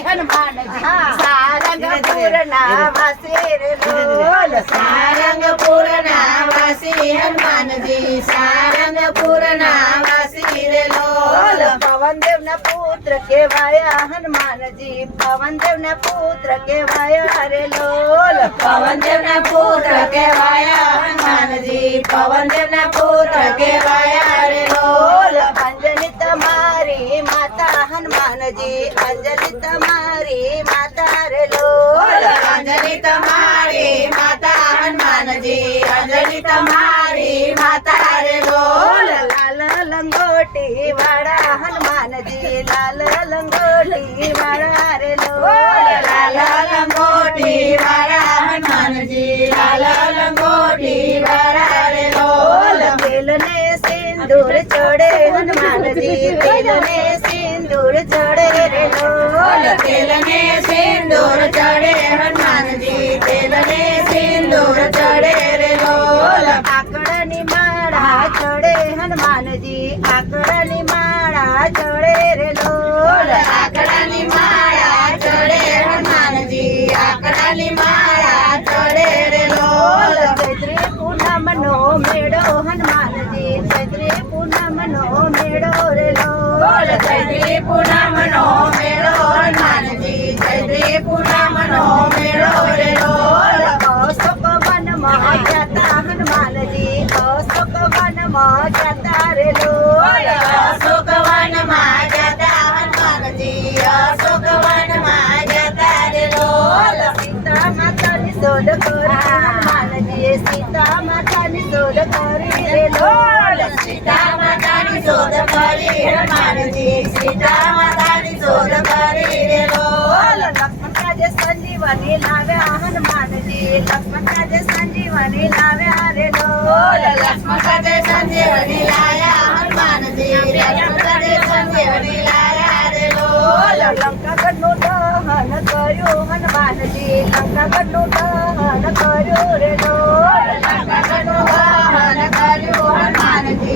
હનુમાનજી સારંગપુરના વાસી રે લોલ સારંગપુરના વાસી હનુમાનજી સારંગપુરના વાસી રે લોલ પવનદેવના પુત્ર કહેવાયા હનુમાનજી પવનદેવના પુત્ર કહેવાયા રે લોલ પવનદેવના પુત્ર કહેવાયા હનુમાનજી પવનદેવના પુત્ર કહેવાયા રે લોલ અંજલિ તમારી માતા હનુમાનજી અંજલિ તમારી માતા રે લોલ અંજલિ તમારી માતા હનુમાનજી અંજલિ તમારી માતા રે લોલ લાલ લંગોટી વાળા હનુમાનજી લાલ લંગોટી વાળા રે લોલ લાલ લંગોટી વાળા હનુમાનજી લાલ લંગોટી વાળા રે લોલ તેલને સિંદૂર ચડે હનુમાનજી તેલને સિંદૂર ચડે રે લોલ તેલને સિંદૂર ચડે હનુમાનજી તેલને સિંદૂર ચડે રે લોલ આકડાની માળા ચડે હનુમાનજી આકડાની માળા ચડે રે લોલ આકડાની માળા ચડે હનુમાનજી આકડાની માળા ચડે રે લોલ ચૈત્રી પૂનમનો મેળો હનુમાનજી ચૈત્રી પૂનમનો મેળો રે લોલ ચૈત્રી પૂનમનો મેળો હનુમાનજી ચૈત્રી પૂનમનો મેળો રે લોલ અશોક વનમાં જતા હનુમાનજી અશોક વનમાં જતા રે લોલ અશોકવનમાં જતા હનુમાનજી અશોકવનમાં જતા રે લોલ સીતા માતાની શોધ કરી હનુમાનજી સીતા માતાની શોધ કરી રે લોલ સીતા માતાની શોધ કરી હનુમાનજી સીતા માતાની શોધ કરી રે લોલ લક્ષ્મણ રાજે સંજીવની લાવ્યા હનુમાનજી લક્ષ્મણ રાજે સંજીવની લાવ્યા રે લોલ લક્ષ્મણ સાથે સંજીવની લાયા હનુમાનજી લક્ષ્મણ સાથે સંજીવની લાયા રે લોલ લંકાગઢનું દહન કર્યું હનુમાનજી લંકાગઢનું દહન કર્યું રે લોલ લંકાગઢનું દહન કર્યું હનુમાનજી